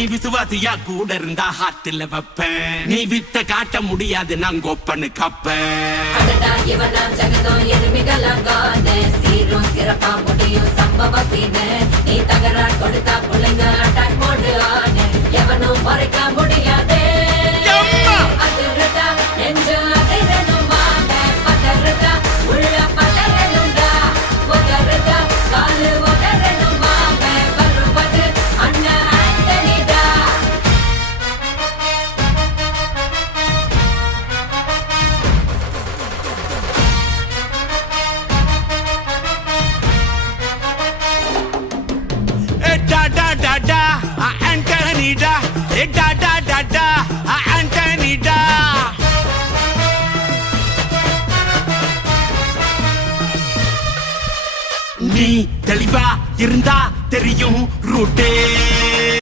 நீ விசுவாசியா கூட இருந்தா ஹார்ட்ல வைப்பேன். நீ வித்த காட்ட முடியாது நான் கொப்பனு கப்பேன். சிறப்பா முடியும் சம்பவ சீனு. நீ தகராறு கொடுத்தா பிள்ளைங்க அட்டாக் போடு ஆனு. எவனும் மறைக்க முடியாதே. அதிர்றதா நெஞ்சு அதிரணும் வாங்க. பதறதா உள்ள பதறணும்டா. உதறதா காலு உதறணும் வாங்க. வருவது அண்ணன் ஆண்டனிடா. Da da da da, Anthony da. Da da da da, Anthony da. நீ தெளிவா இருந்தா தெரியும் ரூட்டே.